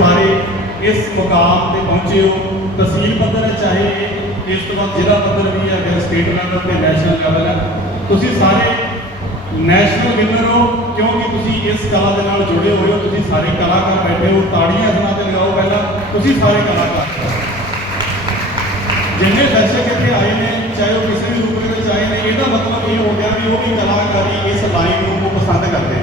ਸਾਰੇ ਇਸ ਮੁਕਾਮ ਤੇ ਪਹੁੰਚੇ ਹੋ। ਤਹਿਸੀਲ ਪੱਧਰ ਹੈ ਚਾਹੇ ਇਸ ਤੋਂ ਬਾਅਦ ਜ਼ਿਲ੍ਹਾ ਪੱਧਰ ਵੀ ਹੈ ਫਿਰ ਸਟੇਟ ਲੈਵਲ ਤੇ ਨੈਸ਼ਨਲ ਲੈਵਲ ਹੈ। ਤੁਸੀਂ ਸਾਰੇ ਨੈਸ਼ਨਲ ਵਿਨਰ ਹੋ ਕਿਉਂਕਿ ਤੁਸੀਂ ਇਸ ਕਲਾ ਦੇ ਨਾਲ ਜੁੜੇ ਹੋਏ ਹੋ। ਤੁਸੀਂ ਸਾਰੇ ਕਲਾਕਾਰ ਬੈਠੇ ਹੋ। ਤਾੜੀਆਂ ਇਸ ਤੇ ਲਗਾਓ ਪਹਿਲਾਂ। ਤੁਸੀਂ ਸਾਰੇ ਕਲਾਕਾਰ ਜਿੰਨੇ ਦਰਸ਼ਕ ਇੱਥੇ ਆਏ ਨੇ, ਚਾਹੇ ਉਹ ਕਿਸੇ ਵੀ ਰੂਪ ਵਿੱਚ ਆਏ ਨੇ, ਇਹਦਾ ਮਤਲਬ ਇਹ ਹੋ ਗਿਆ ਵੀ ਉਹ ਵੀ ਕਲਾਕਾਰੀ ਇਸ ਲਾਈਨ ਨੂੰ ਪਸੰਦ ਕਰਦੇ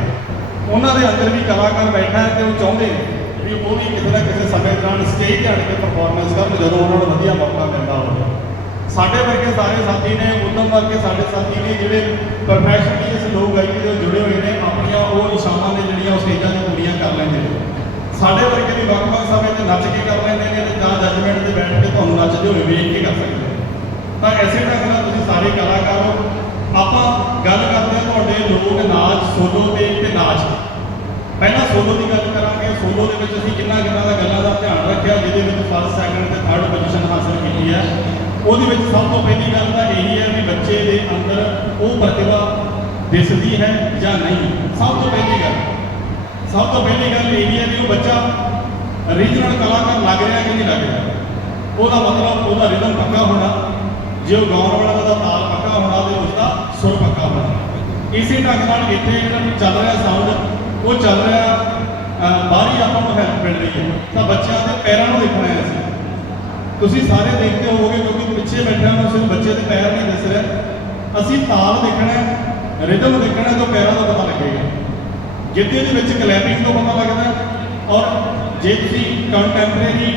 ਉਹਨਾਂ ਦੇ ਅੰਦਰ ਵੀ ਕਲਾਕਾਰ ਬੈਠਾ ਹੈ ਤੇ ਉਹ ਚਾਹੁੰਦੇ ਨੇ। ਵੀ ਉਹ ਵੀ ਕਿਸੇ ਨਾ ਕਿਸੇ ਸਮੇਂ ਦੌਰਾਨ ਸਟੇਜ ਤੇ ਅੜ ਕੇ ਪਰਫਾਰਮੈਂਸ ਕਰਨ ਜਦੋਂ ਉਹਨਾਂ ਨੂੰ ਵਧੀਆ ਮੌਕਾ ਮਿਲਦਾ ਹੋਵੇ। ਸਾਡੇ ਵਰਗੇ ਸਾਰੇ ਸਾਥੀ ਨੇ, ਉਦਮ ਵਰਗੇ ਸਾਡੇ ਸਾਥੀ ਨੇ, ਜਿਹੜੇ ਪ੍ਰੋਫੈਸ਼ਨਲੀ ਇਸ ਲੋਕ ਗਾਇਕੀ ਦੇ ਜੁੜੇ ਹੋਏ ਨੇ, ਆਪਣੀਆਂ ਉਹ ਇਸ਼ਾਵਾਂ ਨੇ ਜਿਹੜੀਆਂ ਉਹ ਸਟੇਜਾਂ ਤੇ ਪੂਰੀਆਂ ਕਰ ਲੈਂਦੇ ਨੇ। ਸਾਡੇ ਵਰਗੇ ਵੀ ਵੱਖ-ਵੱਖ ਸਮੇਂ ਤੇ ਨੱਚ ਕੇ ਕਰ ਲੈਂਦੇ ਨੇ ਤੇ ਜਾਂ ਜੱਜਮੈਂਟ ਤੇ ਬੈਠ ਕੇ ਤੁਹਾਨੂੰ ਨੱਚਦੇ ਹੋਏ ਵੇਖ ਕੇ ਕਰ ਸਕਦੇ ਨੇ। ਤਾਂ ਐਸੇ ਢੰਗ ਨਾਲ ਤੁਸੀਂ ਸਾਰੇ ਕਲਾਕਾਰ ਹੋ। ਆਪਾਂ ਗੱਲ ਕਰਦੇ ਹਾਂ ਤੁਹਾਡੇ ਲੋਕ ਨਾਚ ਸੋਲੋ ਤੇ ਤੇ ਨਾਚ ਪਹਿਲਾਂ ਸੋਲੋ ਦੀ ਗੱਲ ਕਰਾਂਗੇ। ਸੋਲੋ ਦੇ ਵਿੱਚ ਅਸੀਂ ਕਿੰਨਾ ਕਿੰਨਾ ਦਾ ਗੱਲਾਂ ਦਾ ਧਿਆਨ ਰੱਖਿਆ, ਜਿਹਦੇ ਵਿੱਚ ਫਸਟ ਸੈਕੰਡ ਤੇ ਥਰਡ ਪੋਜੀਸ਼ਨ ਹਾਸਲ ਕੀਤੀ ਹੈ। ਉਹਦੇ ਵਿੱਚ ਸਭ ਤੋਂ ਪਹਿਲੀ ਗੱਲ ਤਾਂ ਇਹੀ ਹੈ ਵੀ ਬੱਚੇ ਦੇ ਅੰਦਰ ਉਹ ਪ੍ਰਤਿਭਾ ਦਿਸਦੀ ਹੈ ਜਾਂ ਨਹੀਂ। ਸਭ ਤੋਂ ਪਹਿਲੀ ਗੱਲ, ਸਭ ਤੋਂ ਪਹਿਲੀ ਗੱਲ ਇਹ ਹੈ ਵੀ ਉਹ ਬੱਚਾ ਰੀਜਨਲ ਕਲਾਕਾਰ ਲੱਗ ਰਿਹਾ ਕਿ ਨਹੀਂ ਲੱਗ ਰਿਹਾ। ਉਹਦਾ ਮਤਲਬ ਉਹਦਾ ਰਿਦਮ ਪੱਕਾ ਹੋਣਾ, ਜੇ ਉਹ ਗਾਉਣ ਵਾਲਾ ਦਾ ਤਾਲ ਪੱਕਾ ਹੋਣਾ ਤੇ ਉਸਦਾ ਸੁਰ ਪੱਕਾ ਹੋਣਾ। ਇਸੇ ਢੰਗ ਨਾਲ ਇੱਥੇ ਜਿਹੜਾ ਚੱਲ ਰਿਹਾ ਸਾਊਂਡ ਉਹ ਚੱਲ ਰਿਹਾ ਅਹ, ਬਾਹਰੀ ਆਪਾਂ ਨੂੰ ਹੈਲਪ ਮਿਲ ਰਹੀ ਹੈ। ਤਾਂ ਬੱਚਿਆਂ ਦੇ ਪੈਰਾਂ ਨੂੰ ਦੇਖਣਾ ਹੈ ਅਸੀਂ। ਤੁਸੀਂ ਸਾਰੇ ਦੇਖਦੇ ਹੋਵੋਗੇ ਕਿਉਂਕਿ ਪਿੱਛੇ ਬੈਠਿਆਂ ਨੂੰ ਸਿਰਫ ਬੱਚੇ ਦੇ ਪੈਰ ਨਹੀਂ ਦਿਸ ਰਿਹਾ। ਅਸੀਂ ਤਾਲ ਦੇਖਣਾ ਹੈ ਰਿਦਮ ਦੇਖਣਾ ਹੈ ਪੈਰਾਂ ਦਾ ਪਤਾ ਲੱਗੇਗਾ। ਗਿੱਧੇ ਦੇ ਵਿੱਚ ਕਲੈਪਿੰਗ ਤੋਂ ਪਤਾ ਲੱਗਦਾ ਔਰ ਜੇ ਤੁਸੀਂ ਕੰਟੈਂਪਰੇਰੀ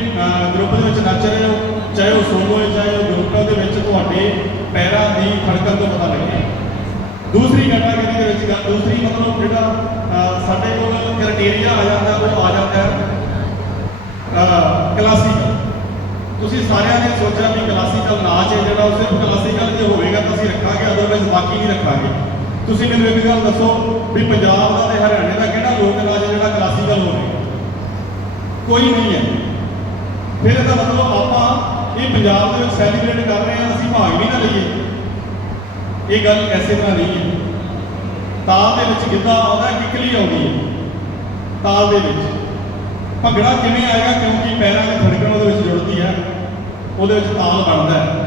ਗਰੁੱਪ ਦੇ ਵਿੱਚ ਨੱਚ ਰਹੇ ਹੋ ਚਾਹੇ ਉਹ ਸੋਲੋ ਹੈ ਚਾਹੇ ਉਹ ਗਰੁੱਪ ਦੇ ਵਿੱਚ ਤੁਹਾਡੇ ਪੈਰਾਂ ਦੀ ਖੜਕਣ ਤੋਂ ਪਤਾ ਲੱਗੇਗਾ। ਦੂਸਰੀ ਕੈਟਾਗਰੀ ਦੇ ਵਿੱਚ ਗੱਲ ਦੂਸਰੀ ਮਤਲਬ ਜਿਹੜਾ ਅਹ, ਆ ਜਾਂਦਾ ਉਹ ਆ ਜਾਂਦਾ ਕਲਾਸੀਕਲ ਤੁਸੀਂ ਸਾਰਿਆਂ ਨੇ ਸੋਚਿਆ ਵੀ ਕਲਾਸੀਕਲ ਨਾਚ ਹੈ ਜਿਹੜਾ ਉਹ ਸਿਰਫ ਕਲਾਸੀਕਲ ਜੇ ਹੋਵੇਗਾ ਤਾਂ ਅਸੀਂ ਰੱਖਾਂਗੇ ਅਦਰਵਾਈਜ਼ ਬਾਕੀ ਨਹੀਂ ਰੱਖਾਂਗੇ। ਤੁਸੀਂ ਮੈਨੂੰ ਇੱਕ ਗੱਲ ਦੱਸੋ ਵੀ ਪੰਜਾਬ ਦਾ ਤੇ ਹਰਿਆਣੇ ਦਾ ਕਿਹੜਾ ਲੋਕ ਨਾਚ ਜਿਹੜਾ ਕਲਾਸੀਕਲ ਹੋਵੇ? ਕੋਈ ਨਹੀਂ ਹੈ। ਫਿਰ ਇਹਦਾ ਮਤਲਬ ਆਪਾਂ ਇਹ ਪੰਜਾਬ ਦੇ ਵਿੱਚ ਸੈਲੀਬ੍ਰੇਟ ਕਰ ਰਹੇ ਹਾਂ ਅਸੀਂ ਭਾਗ ਵੀ ਨਾ ਲਈਏ। ਇਹ ਗੱਲ ਐਸੇ ਤਰ੍ਹਾਂ ਨਹੀਂ ਹੈ। ਤਾਲ ਦੇ ਵਿੱਚ ਗਿੱਧਾ ਆਉਂਦਾ ਕਿੱਕਲੀ ਆਉਂਦੀ ਹੈ। ਤਾਲ ਦੇ ਵਿੱਚ। ਭੰਗੜਾ ਕਿਵੇਂ ਆਏਗਾ? ਕਿਉਂਕਿ ਪੈਰਾਂ ਦੀ ਧੜਕਣ ਉਹਦੇ ਵਿੱਚ ਜੁੜਦੀ ਹੈ ਉਹਦੇ ਵਿੱਚ ਤਾਲ ਬਣਦਾ ਹੈ।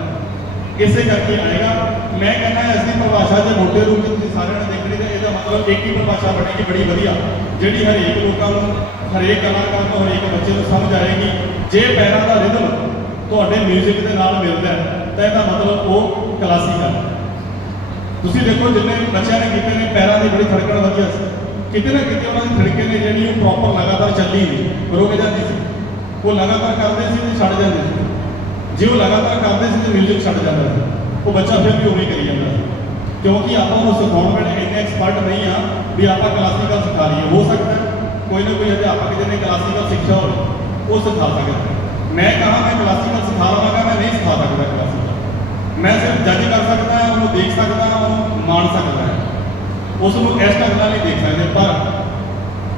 ਇਸੇ ਕਰਕੇ ਆਏਗਾ। ਮੈਂ ਕਹਿੰਦਾ ਇਸ ਦੀ ਪਰਿਭਾਸ਼ਾ ਜੇ ਮੋਟੇ ਰੂਪ ਵਿੱਚ ਤੁਸੀਂ ਸਾਰਿਆਂ ਨੇ ਦੇਖਣੀ ਤੇ ਇਹਦਾ ਮਤਲਬ ਇੱਕ ਹੀ ਪਰਿਭਾਸ਼ਾ ਬਣੇਗੀ, ਬੜੀ ਵਧੀਆ। ਜਿਹੜੀ ਹਰੇਕ ਲੋਕਾਂ ਨੂੰ, ਹਰੇਕ ਕਲਾਕਾਰ ਨੂੰ, ਹਰੇਕ ਬੱਚੇ ਨੂੰ ਸਮਝ ਆਏਗੀ। ਜੇ ਪੈਰਾਂ ਦਾ ਰਿਦਮ ਤੁਹਾਡੇ 뮤직 ਦੇ ਨਾਲ ਮਿਲਦਾ ਤਾਂ ਇਹਦਾ ਮਤਲਬ ਉਹ ਕਲਾਸੀਕਲ ਹੈ। ਤੁਸੀਂ ਦੇਖੋ, ਜਿੰਨੇ ਬੱਚਿਆਂ ਨੇ ਕੀਤੇ ਨੇ, ਪੈਰਾਂ ਦੀ ਬੜੀ ਧੜਕਣ ਵਧੀਆ ਸੀ। ਕਿਤੇ ਨਾ ਕਿਤੇ ਉਹਨਾਂ ਦੀ ਧੜਕਣ ਨੇ ਜਿਹੜੀ ਉਹ ਪ੍ਰੋਪਰ ਲਗਾਤਾਰ ਚੱਲੀ ਨਹੀਂ ਰੁਕ ਜਾਂਦੀ ਸੀ ਉਹ ਲਗਾਤਾਰ ਕਰਦੇ ਸੀ ਤੇ ਛੱਡ ਜਾਂਦੇ ਸੀ। ਜੇ ਉਹ ਲਗਾਤਾਰ ਕਰਦੇ ਸੀ ਤੇ ਮਿਊਜ਼ਿਕ ਛੱਡ ਜਾਂਦਾ ਸੀ। ਉਹ ਬੱਚਾ ਫਿਰ ਵੀ ਉਵੇਂ ਕਰੀ ਜਾਂਦਾ ਸੀ। ਕਿਉਂਕਿ ਆਪਾਂ ਨੂੰ ਸਿਖਾਉਣ ਵੇਲੇ ਇੰਨੇ ਐਕਸਪਰਟ ਨਹੀਂ ਆ ਵੀ ਆਪਾਂ ਕਲਾਸੀਕਲ ਸਿਖਾ ਲਈਏ। ਹੋ ਸਕਦਾ ਕੋਈ ਨਾ ਕੋਈ ਅਧਿਆਪਕ ਜਿਹਨੇ ਕਲਾਸੀਕਲ ਸਿੱਖਿਆ ਹੋਵੇ, ਉਹ ਸਿਖਾ ਸਕਦਾ। ਮੈਂ ਕਹਾਂ ਮੈਂ ਕਲਾਸੀਕਲ ਸਿਖਾ ਲਵਾਂਗਾ, ਮੈਂ ਨਹੀਂ ਸਿਖਾ ਸਕਦਾ ਕਲਾਸੀਕਲ ਮੈਂ ਸਿਰਫ ਜੱਜ ਕਰ ਸਕਦਾ ਹਾਂ ਉਹਨੂੰ ਦੇਖ ਸਕਦਾ ਹਾਂ ਉਹਨੂੰ ਮਾਣ ਸਕਦਾ। ਹਾਂ ਉਸ ਨੂੰ ਇਸ ਢੰਗ ਨਾਲ ਨਹੀਂ ਦੇਖ ਸਕਦੇ ਪਰ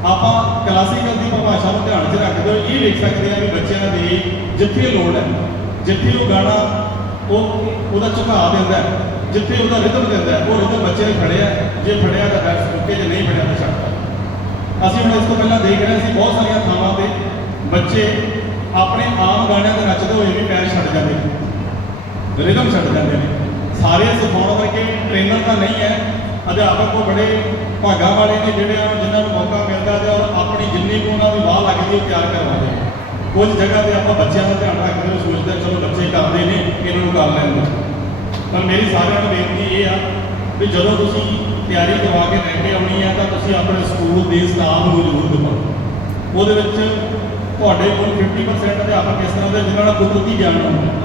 ਆਪਾਂ ਕਲਾਸੀਕਲ ਦੀ ਪਰਿਭਾਸ਼ਾ ਨੂੰ ਧਿਆਨ 'ਚ ਰੱਖਦੇ ਹੋਏ ਇਹ ਦੇਖ ਸਕਦੇ ਹਾਂ ਵੀ ਬੱਚਿਆਂ ਦੀ ਜਿੱਥੇ ਲੋੜ ਹੈ, ਜਿੱਥੇ ਉਹ ਗਾਣਾ ਉਹ ਉਹਦਾ ਝੁਕਾਅ ਦਿੰਦਾ ਹੈ, ਜਿੱਥੇ ਉਹਦਾ ਰਿਦਮ ਦਿੰਦਾ ਉਹ ਰਿਦਮ ਬੱਚੇ ਨੇ ਫੜਿਆ ਜੇ ਫੜਿਆ ਤਾਂ ਬੈਠ ਚੁੱਕੇ ਜੇ ਨਹੀਂ ਫੜਿਆ ਤਾਂ ਛੱਡਦਾ ਅਸੀਂ ਹੁਣ ਇਸ ਤੋਂ ਪਹਿਲਾਂ ਦੇਖ ਰਹੇ ਸੀ ਬਹੁਤ ਸਾਰੀਆਂ ਥਾਵਾਂ ਤੇ ਬੱਚੇ ਆਪਣੇ ਆਮ ਗਾਣਿਆਂ 'ਤੇ ਨੱਚਦੇ ਹੋਏ ਵੀ ਪੈਰ ਛੱਡ ਜਾਂਦੇ ਨੇ ਰਿਦਮ ਛੱਡ ਜਾਂਦੇ ਨੇ। ਸਾਰੇ ਸਿਖਾਉਣ ਵਰਗੇ ਟ੍ਰੇਨਰ ਤਾਂ ਨਹੀਂ ਹੈ। ਅਧਿਆਪਕ ਉਹ ਬੜੇ ਭਾਗਾਂ ਵਾਲੇ ਨੇ ਜਿਹੜੇ ਆ, ਜਿਨ੍ਹਾਂ ਨੂੰ ਮੌਕਾ ਮਿਲਦਾ ਤੇ ਔਰ ਆਪਣੀ ਜਿੰਨੀ ਕੁ ਉਹਨਾਂ ਦੀ ਵਾਹ ਲੱਗਦੀ ਉਹ ਤਿਆਰ ਕਰਵਾਉਂਦੇ ਕੁਝ ਜਗ੍ਹਾ ਤੇ ਆਪਾਂ ਬੱਚਿਆਂ ਦਾ ਧਿਆਨ ਰੱਖਦੇ ਹੋਏ ਸੋਚਦੇ ਚਲੋ ਬੱਚੇ ਕਰਦੇ ਨੇ, ਇਹਨਾਂ ਨੂੰ ਕਰ ਲੈਂਦੇ ਪਰ ਮੇਰੀ ਸਾਰਿਆਂ ਨੂੰ ਬੇਨਤੀ ਇਹ ਆ ਵੀ ਜਦੋਂ ਤੁਸੀਂ ਤਿਆਰੀ ਕਰਵਾ ਕੇ ਲੈ ਕੇ ਆਉਣੀ ਆ, ਤਾਂ ਤੁਸੀਂ ਆਪਣੇ ਸਕੂਲ ਦੇ ਸਟਾਫ ਨੂੰ ਜ਼ਰੂਰ ਦਿਖਾਓ। ਉਹਦੇ ਵਿੱਚ ਤੁਹਾਡੇ ਕੋਲ 50% ਅਧਿਆਪਕ ਇਸ ਤਰ੍ਹਾਂ ਦੇ ਜਿਨ੍ਹਾਂ ਦਾ ਕੁਦਰਤੀ ਗਿਆਨ ਹੁੰਦਾ।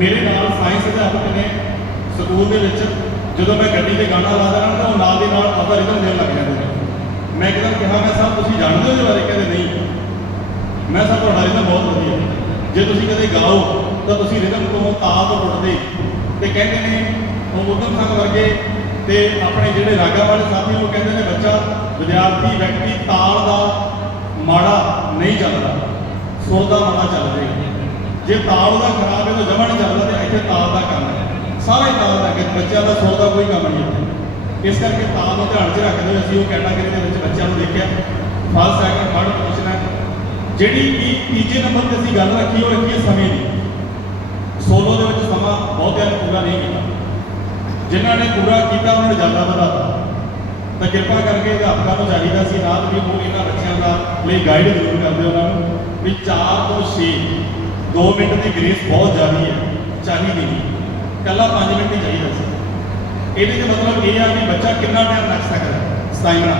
ਮੇਰੇ ਨਾਲ ਸਾਇੰਸ ਅਧਿਆਪਕ ਨੇ, ਸਕੂਲ ਦੇ ਵਿੱਚ ਜਦੋਂ ਮੈਂ ਗੱਡੀ ਤੇ ਗਾਣਾ ਲਾ ਦੇਣਾ ਤਾਂ ਉਹ ਨਾਲ ਦੀ ਨਾਲ ਆਪਦਾ ਰਿਦਮ ਦੇਣ ਲੱਗ ਜਾਂਦਾ। ਮੈਂ ਇੱਕਦਮ ਕਿਹਾ, ਮੈਂ ਸਰ ਤੁਸੀਂ ਜਾਣਦੇ ਹੋ ਇਹਦੇ ਬਾਰੇ? ਕਹਿੰਦੇ, ਨਹੀਂ। ਮੈਂ ਸਰ ਤੁਹਾਡਾ ਰਿਦਮ ਬਹੁਤ ਵਧੀਆ ਜੇ ਤੁਸੀਂ ਕਦੇ ਗਾਓ, ਤਾਂ ਤੁਸੀਂ ਰਿਦਮ ਤੋਂ ਤਾਲ ਤੋਂ ਉੱਠਦੇ ਤੇ ਕਹਿੰਦੇ ਨੇ, ਉਹ ਉਦਮ ਸਿੰਘ ਵਰਗੇ ਤੇ ਆਪਣੇ ਜਿਹੜੇ ਰਾਗਾ ਵਾਲੇ ਸਾਥੀ ਉਹ ਕਹਿੰਦੇ ਨੇ, ਬੱਚਾ, ਵਿਦਿਆਰਥੀ, ਵਿਅਕਤੀ, ਤਾਲ ਦਾ ਮਾੜਾ ਨਹੀਂ ਚੱਲਦਾ। ਸੁਰ ਦਾ ਮਾੜਾ ਚੱਲ ਜੇ ਤਾਲ ਦਾ ਖਰਾਬ ਹੈ, ਤਾਂ ਜਮਾ ਨਹੀਂ ਚੱਲਦਾ ਤੇ ਇੱਥੇ ਤਾਲ ਦਾ ਕੰਮ ਹੈ। ਸਾਰੇ ਹੀ ਤਾਲ ਬੱਚਿਆਂ ਦਾ ਸੁਰ ਦਾ ਕੋਈ ਕੰਮ ਨਹੀਂ ਇੱਥੇ। ਇਸ ਕਰਕੇ ਤਾਲ ਨੂੰ ਧਿਆਨ 'ਚ ਰੱਖਦੇ ਹੋਏ ਅਸੀਂ ਉਹ ਕੈਟਾਗਰੀ ਦੇ ਵਿੱਚ ਬੱਚਿਆਂ ਨੂੰ ਦੇਖਿਆ। ਫਸਟ ਸੈਕੰਡ ਥਰਡ ਪੋਜੀਸ਼ਨ ਹੈ ਜਿਹੜੀ ਵੀ ਤੀਜੇ ਨੰਬਰ ਤੇ ਅਸੀਂ ਗੱਲ ਰੱਖੀ, ਉਹ ਰੱਖੀ ਸਮੇਂ ਦੀ। ਸੋਲੋ ਦੇ ਵਿੱਚ ਸਮਾਂ ਬਹੁਤਿਆਂ ਨੇ ਪੂਰਾ ਨਹੀਂ ਕੀਤਾ। ਜਿਨ੍ਹਾਂ ਨੇ ਪੂਰਾ ਕੀਤਾ, ਉਹਨਾਂ ਨੇ ਜ਼ਿਆਦਾ ਵਧਾਤਾ ਤਾਂ ਕਿਰਪਾ ਕਰਕੇ ਅਧਿਆਪਕਾਂ ਨੂੰ ਚਾਹੀਦਾ ਸੀ ਨਾਲ ਵੀ ਉਹ ਇਹਨਾਂ ਬੱਚਿਆਂ ਦਾ ਲਈ ਗਾਈਡ ਜ਼ਰੂਰ ਕਰਦੇ ਉਹਨਾਂ ਨੂੰ ਵੀ 4 ਤੋਂ 6 2 ਮਿੰਟ ਦੀ ਗ੍ਰੇਸ ਬਹੁਤ ਜ਼ਿਆਦਾ ਹੈ, ਚਾਹੀਦੀ ਨਹੀਂ। ਕੱਲਾ 5 ਮਿੰਟ ਹੀ ਚਾਹੀਦਾ ਸੀ। ਇਹਦੇ ਦਾ ਮਤਲਬ ਇਹ ਆ ਵੀ ਬੱਚਾ ਕਿੰਨਾ ਟਾਈਮ ਲੱਗ ਸਕਦਾ ਸਟਾਈਮਨਾ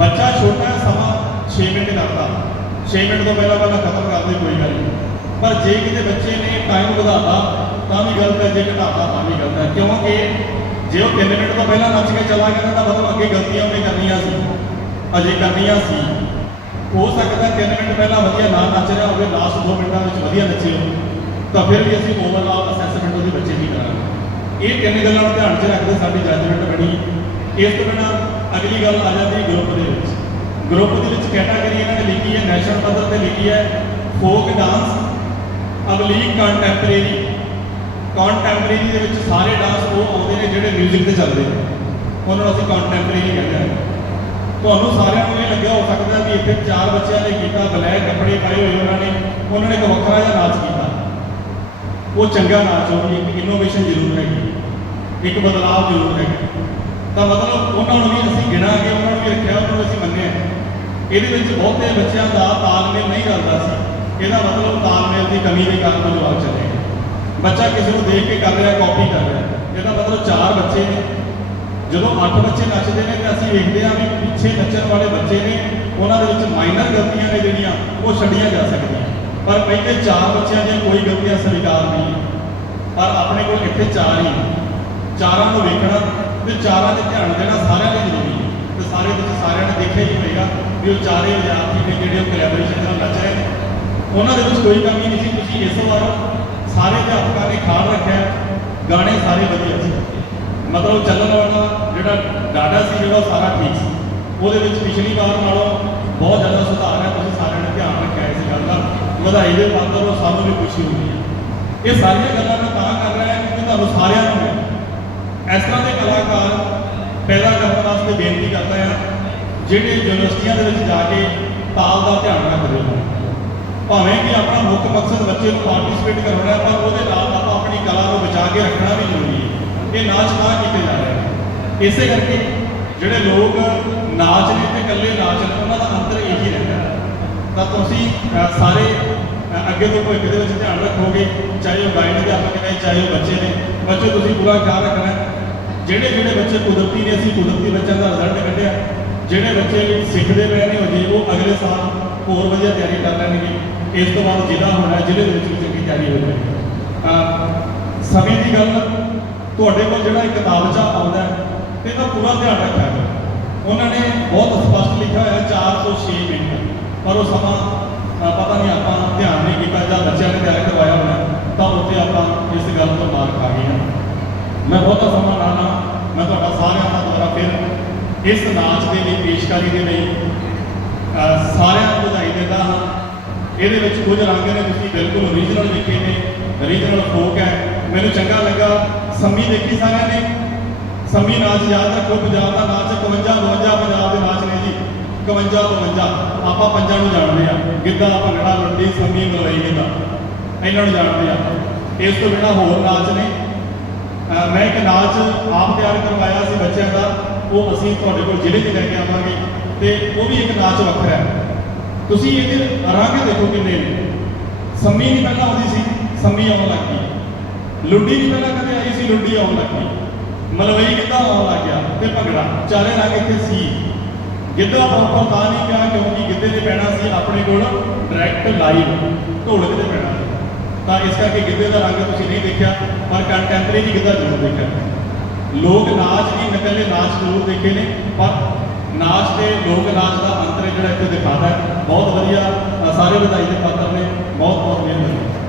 ਬੱਚਾ ਛੋਟਾ ਸਮਾਂ 6 ਮਿੰਟ ਕਰਦਾ। 6 ਮਿੰਟ ਤੋਂ ਪਹਿਲਾਂ ਪਹਿਲਾਂ ਖਤਮ ਕਰ ਕੋਈ ਗੱਲ ਨਹੀਂ। ਪਰ ਜੇ ਕਿਤੇ ਬੱਚੇ ਨੇ ਟਾਈਮ ਵਧਾਤਾ, ਤਾਂ ਵੀ ਗਲਤ ਹੈ, ਜੇ ਘਟਾਤਾ, ਤਾਂ ਵੀ ਗਲਤ ਹੈ। ਕਿਉਂਕਿ ਜੇ ਉਹ 3 ਮਿੰਟ ਤੋਂ ਪਹਿਲਾਂ ਨੱਚ ਕੇ ਚਲਾ ਗਿਆ, ਤਾਂ ਮਤਲਬ ਅੱਗੇ ਗਲਤੀਆਂ ਉਹਨੇ ਕਰਨੀਆਂ ਸੀ। ਅਜੇ ਕਰਨੀਆਂ ਸੀ। ਹੋ ਸਕਦਾ 3 ਮਿੰਟ ਪਹਿਲਾਂ ਵਧੀਆ ਨਾ ਨੱਚ ਰਿਹਾ ਹੋਵੇ ਲਾਸਟ 2 ਮਿੰਟਾਂ ਵਿੱਚ ਵਧੀਆ ਨੱਚੇ ਹੋ ਤਾਂ ਫਿਰ ਵੀ ਅਸੀਂ ਓਵਰਆਲ ਅਸੈਸਮੈਂਟ ਉਹਦੇ ਬੱਚੇ ਦੀ ਕਰਾਂਗੇ ਇਹ ਤਿੰਨ ਗੱਲਾਂ ਨੂੰ ਧਿਆਨ 'ਚ ਰੱਖਦੇ ਸਾਡੀ ਜੱਜਮੈਂਟ ਬਣੀ। ਇਸ ਤੋਂ ਬਿਨਾਂ ਅਗਲੀ ਗੱਲ ਆ ਜਾਂਦੀ ਗਰੁੱਪ ਦੇ ਵਿੱਚ। ਗਰੁੱਪ ਦੇ ਵਿੱਚ ਕੈਟਾਗਰੀ ਇਹਨਾਂ ਨੇ ਲਿਖੀ ਹੈ ਨੈਸ਼ਨਲ ਪੱਧਰ ਤੇ ਲਿਖੀ ਹੈ ਫੋਕ ਡਾਂਸ ਅਗਲੀ ਕੰਟੈਂਪਰੇਰੀ ਕੰਟੈਂਪਰੇਰੀ ਦੇ ਵਿੱਚ ਸਾਰੇ ਡਾਂਸ ਉਹ ਆਉਂਦੇ ਨੇ ਜਿਹੜੇ 뮤직 ਤੇ ਚੱਲਦੇ ਨੇ। ਉਹਨਾਂ ਨੂੰ ਅਸੀਂ ਕੰਟੈਂਪਰੇਰੀ ਕਹਿੰਦੇ ਹਾਂ। ਤੁਹਾਨੂੰ ਸਾਰਿਆਂ ਨੂੰ ਇਹ ਲੱਗਿਆ ਹੋ ਸਕਦਾ ਵੀ ਇੱਥੇ ਚਾਰ ਬੱਚਿਆਂ ਨੇ ਕੀਤਾ, ਬਲੈਕ ਕੱਪੜੇ ਪਾਏ ਹੋਏ ਉਹਨਾਂ ਨੇ ਉਹਨਾਂ ਨੇ ਇੱਕ ਵੱਖਰਾ ਜਿਹਾ ਨਾਚ ਕੀਤਾ। ਉਹ ਚੰਗਾ ਨਾਚ ਹੋ ਇੱਕ ਇਨੋਵੇਸ਼ਨ ਜ਼ਰੂਰ ਹੈਗੀ, ਇੱਕ ਬਦਲਾਅ ਜ਼ਰੂਰ ਹੈਗਾ। ਤਾਂ ਮਤਲਬ ਉਹਨਾਂ ਨੂੰ ਵੀ ਅਸੀਂ ਗਿਣਾਂਗੇ, ਉਹਨਾਂ ਨੂੰ ਵੀ ਰੱਖਿਆ, ਉਹਨਾਂ ਨੂੰ ਅਸੀਂ ਮੰਨਿਆ ਇਹਦੇ ਵਿੱਚ ਬਹੁਤੇ ਬੱਚਿਆਂ ਦਾ ਤਾਲਮੇਲ ਨਹੀਂ ਰਲਦਾ ਸੀ। ਇਹਦਾ ਮਤਲਬ ਤਾਲਮੇਲ ਦੀ ਕਮੀ ਦੇ ਕਾਰਨ ਉਹ ਜਵਾਬ ਚੱਲੇ ਬੱਚਾ ਕਿਸੇ ਨੂੰ ਦੇਖ ਕੇ ਕਰ ਰਿਹਾ ਕਾਪੀ ਕਰ ਰਿਹਾ। ਇਹਦਾ ਮਤਲਬ ਚਾਰ ਬੱਚੇ ਨੇ। ਜਦੋਂ ਅੱਠ ਬੱਚੇ ਨੱਚਦੇ ਨੇ, ਤੇ ਅਸੀਂ ਵੇਖਦੇ ਹਾਂ ਵੀ ਪਿੱਛੇ ਨੱਚਣ ਵਾਲੇ ਬੱਚੇ ਨੇ, ਉਹਨਾਂ ਦੇ ਵਿੱਚ ਮਾਈਨਰ ਗਲਤੀਆਂ ਨੇ ਜਿਹੜੀਆਂ, ਉਹ ਛੱਡੀਆਂ ਜਾ ਸਕਦੀਆਂ। ਪਰ ਪਹਿਲੇ ਚਾਰ ਬੱਚਿਆਂ ਦੀਆਂ ਕੋਈ ਗਲਤੀਆਂ ਸਵੀਕਾਰ ਨਹੀਂ ਪਰ ਆਪਣੇ ਕੋਲ ਇੱਥੇ ਚਾਰ ਹੀ ਚਾਰਾਂ ਨੂੰ ਵੇਖਣਾ ਤੇ ਚਾਰਾਂ 'ਤੇ ਧਿਆਨ ਦੇਣਾ ਸਾਰਿਆਂ ਲਈ ਜ਼ਰੂਰੀ ਹੈ। ਤੇ ਸਾਰੇ ਤੁਸੀਂ ਸਾਰਿਆਂ ਨੇ ਦੇਖਿਆ ਹੀ ਹੋਵੇਗਾ ਵੀ ਉਹ ਚਾਰੇ ਵਿਦਿਆਰਥੀ ਨੇ ਜਿਹੜੇ ਉਹ ਕੋਲੈਬੋਰੇਸ਼ਨ ਨਾਲ ਨੱਚ ਰਹੇ ਨੇ। ਉਹਨਾਂ ਦੇ ਵਿੱਚ ਕੋਈ ਕਮੀ ਨਹੀਂ ਸੀ। ਤੁਸੀਂ ਇਸ ਵਾਰ ਸਾਰੇ ਅਧਿਆਪਕਾਂ ਨੇ ਖਾਲ ਰੱਖਿਆ ਗਾਣੇ ਸਾਰੇ ਵਧੀਆ ਸੀ। ਮਤਲਬ ਚੱਲਣ ਵਾਲਾ ਜਿਹੜਾ ਡਾਟਾ ਸੀ, ਜਿਹੜਾ ਉਹ ਸਾਰਾ ਠੀਕ ਸੀ। ਉਹਦੇ ਵਿੱਚ ਪਿਛਲੀ ਵਾਰ ਨਾਲੋਂ ਬਹੁਤ ਜ਼ਿਆਦਾ ਸੁਧਾਰ ਹੈ। ਤੁਸੀਂ ਸਾਰਿਆਂ ਨੇ ਧਿਆਨ ਰੱਖਿਆ ਇਸ ਗੱਲ ਦਾ ਵਧਾਈ ਦੇ ਪਾਤਰ ਹੋ ਸਾਨੂੰ ਵੀ ਖੁਸ਼ੀ ਹੁੰਦੀ ਹੈ। ਇਹ ਸਾਰੀਆਂ ਗੱਲਾਂ ਮੈਂ ਤਾਂ ਕਰ ਰਿਹਾ ਕਿਉਂਕਿ ਤੁਹਾਨੂੰ ਸਾਰਿਆਂ ਨੂੰ ਇਸ ਤਰ੍ਹਾਂ ਦੇ ਕਲਾਕਾਰ ਪੈਦਾ ਕਰਨ ਵਾਸਤੇ ਬੇਨਤੀ ਕਰਦਾ ਹਾਂ, ਜਿਹੜੇ ਯੂਨੀਵਰਸਿਟੀਆਂ ਦੇ ਵਿੱਚ ਜਾ ਕੇ ਤਾਲ ਦਾ ਧਿਆਨ ਰੱਖਦੇ ਹੋ ਭਾਵੇਂ ਕਿ ਆਪਣਾ ਮੁੱਖ ਮਕਸਦ ਬੱਚੇ ਨੂੰ ਪਾਰਟਿਸਿਪੇਟ ਕਰਵਾਉਣਾ ਪਰ ਉਹਦੇ ਨਾਲ ਆਪਾਂ ਆਪਣੀ ਕਲਾ ਨੂੰ ਬਚਾ ਕੇ ਰੱਖਣਾ ਵੀ ਜ਼ਰੂਰੀ ਹੈ। ਇਹ ਨਾਚ ਨਾ ਕੀਤੇ ਜਾ ਰਹੇ ਇਸੇ ਕਰਕੇ ਜਿਹੜੇ ਲੋਕ ਨਾਚ ਨੇ ਤੇ ਇਕੱਲੇ ਨਾਚ ਨੇ, ਉਹਨਾਂ ਦਾ ਅੰਤਰ ਇਹੀ ਰਹਿੰਦਾ ਤਾਂ ਤੁਸੀਂ ਸਾਰੇ ਅੱਗੇ ਤੋਂ ਭਵਿੱਖ ਦੇ ਵਿੱਚ ਧਿਆਨ ਰੱਖੋਗੇ, ਚਾਹੇ ਉਹ ਗਾਇਡ ਅਧਿਆਪਕ ਨੇ ਚਾਹੇ ਉਹ ਬੱਚੇ ਨੇ। ਬੱਚੇ, ਤੁਸੀਂ ਪੂਰਾ ਖਿਆਲ ਰੱਖਣਾ ਜਿਹੜੇ ਜਿਹੜੇ ਬੱਚੇ ਕੁਦਰਤੀ ਨੇ, ਅਸੀਂ ਕੁਦਰਤੀ ਬੱਚਿਆਂ ਦਾ ਰਿਜ਼ਲਟ ਕੱਢਿਆ ਜਿਹੜੇ ਬੱਚੇ ਸਿੱਖਦੇ ਪਏ ਨੇ ਹਜੇ ਉਹ ਅਗਲੇ ਸਾਲ ਹੋਰ ਵਧੀਆ ਤਿਆਰੀ ਕਰ ਲੈਣਗੇ। ਇਸ ਤੋਂ ਬਾਅਦ ਜ਼ਿਲ੍ਹਾ ਹੋਣਾ, ਜ਼ਿਲ੍ਹੇ ਦੇ ਵਿੱਚ ਵੀ ਚੰਗੀ ਤਿਆਰੀ ਹੋ ਜਾਏਗੀ ਸਮੇਂ ਦੀ ਗੱਲ, ਤੁਹਾਡੇ ਕੋਲ ਜਿਹੜਾ ਇੱਕ ਕਿਤਾਬਚਾ ਆਉਂਦਾ ਤੇ ਇਹਦਾ ਪੂਰਾ ਧਿਆਨ ਰੱਖਿਆ ਕਰੋ। ਉਹਨਾਂ ਨੇ ਬਹੁਤ ਸਪਸ਼ਟ ਲਿਖਿਆ ਹੋਇਆ 4 ਤੋਂ 6 ਮਿੰਟ। ਪਰ ਉਹ ਸਮਾਂ ਪਤਾ ਨਹੀਂ ਆਪਾਂ ਧਿਆਨ ਜਾਂ ਬੱਚਿਆਂ ਨੇ ਤਿਆਰ ਕਰਵਾਇਆ ਹੋਣਾ, ਤਾਂ ਉੱਥੇ ਆਪਾਂ ਇਸ ਗੱਲ ਤੋਂ ਮਾਰ ਖਾ ਗਏ ਹਾਂ। ਮੈਂ ਬਹੁਤਾ ਸਮਾਂ ਨਾ ਮੈਂ ਤੁਹਾਡਾ ਸਾਰਿਆਂ ਦਾ ਦੁਆਰਾ ਫਿਰ ਇਸ ਨਾਚ ਦੇ ਲਈ, ਪੇਸ਼ਕਾਰੀ ਦੇ ਲਈ ਸਾਰਿਆਂ ਨੂੰ ਵਧਾਈ ਦਿੰਦਾ ਹਾਂ। ਇਹਦੇ ਵਿੱਚ ਕੁਝ ਰੰਗ ਨੇ, ਤੁਸੀਂ ਬਿਲਕੁਲ ਓਰੀਜਨਲ ਲਿਖੇ ਨੇ ਓਰੀਜਨਲ ਫੋਕ ਹੈ। ਮੈਨੂੰ ਚੰਗਾ ਲੱਗਾ, ਸੰਮੀ ਦੇਖੀ ਸਾਰਿਆਂ ਨੇ। ਸੰਮੀ ਨਾਚ ਯਾਦ ਰੱਖੋ, ਪੰਜਾਬ ਦਾ ਨਾਚ 51 52 ਪੰਜਾਬ ਦੇ ਨਾਚ ਨੇ ਜੀ 51 52 ਆਪਾਂ ਪੰਜਾਂ ਨੂੰ ਜਾਣਦੇ ਆ, ਗਿੱਧਾ, ਭੰਗੜਾ, ਲੁੱਡੀ, ਸੰਮੀ, ਮਲਵਈ, ਗਿੱਧਾ। ਇਹਨਾਂ ਨੂੰ ਜਾਣਦੇ ਆ। ਇਸ ਤੋਂ ਬਿਨਾਂ ਹੋਰ ਨਾਚ ਨੇ ਮੈਂ ਇੱਕ ਨਾਚ ਆਪ ਤਿਆਰ ਕਰਵਾਇਆ ਸੀ ਬੱਚਿਆਂ ਦਾ। ਉਹ ਅਸੀਂ ਤੁਹਾਡੇ ਕੋਲ ਜ਼ਿਲ੍ਹੇ 'ਚ ਲੈ ਕੇ ਆਵਾਂਗੇ। ਤੇ ਉਹ ਵੀ ਇੱਕ ਨਾਚ ਵੱਖਰਾ ਹੈ। ਤੁਸੀਂ ਇਹਦੇ ਰੰਗ ਦੇਖੋ ਕਿੰਨੇ ਨੇ। ਸੰਮੀ ਨਹੀਂ ਪਹਿਲਾਂ ਆਉਂਦੀ ਸੀ, ਸੰਮੀ ਆਉਣ ਲੱਗ ਗਈ। ਲੁੱਡੀ ਨਹੀਂ ਪਹਿਲਾਂ ਕਦੇ ਆਈ ਸੀ, ਲੁੱਡੀ ਆਉਣ ਲੱਗ ਗਈ। ਮਲਵਈ, ਗਿੱਧਾ ਆਉਣ ਲੱਗ ਗਿਆ। ਤੇ ਭੰਗੜਾ, ਚਾਰੇ ਰੰਗ ਇੱਥੇ ਸੀ। ਗਿੱਧਾ ਪ੍ਰੋਪਰ ਤਾਂ ਨਹੀਂ ਕਿਹਾ ਕਿਉਂਕਿ ਗਿੱਧੇ ਤੇ ਪੈਣਾ ਸੀ ਆਪਣੇ ਕੋਲ ਡਾਇਰੈਕਟ ਲਾਈਵ ਢੋਲਕ ਤੇ ਪੈਣਾ ਸੀ। ਤਾਂ ਇਸ ਕਰਕੇ ਗਿੱਧੇ ਦਾ ਰੰਗ ਤੁਸੀਂ ਨਹੀਂ ਦੇਖਿਆ, ਪਰ ਕੰਟੈਂਪਰੇਰੀ ਗਿੱਧਾ ਜ਼ਰੂਰ ਦੇਖਿਆ। ਲੋਕ ਨਾਚ ਦੀ ਨਕਲੇ ਨਾਚ ਜ਼ਰੂਰ ਦੇਖੇ ਨੇ, ਪਰ ਨਾਚ ਤੇ ਲੋਕ ਨਾਚ ਦਾ ਅੰਤਰ ਜਿਹੜਾ ਇੱਥੇ ਦਿਖਾਦਾ ਬਹੁਤ ਵਧੀਆ ਸਾਰੇ ਵਧਾਈ ਦੇ ਪਾਤਰ ਨੇ ਬਹੁਤ ਬਹੁਤ ਮਿਹਰਬਾਨੀ।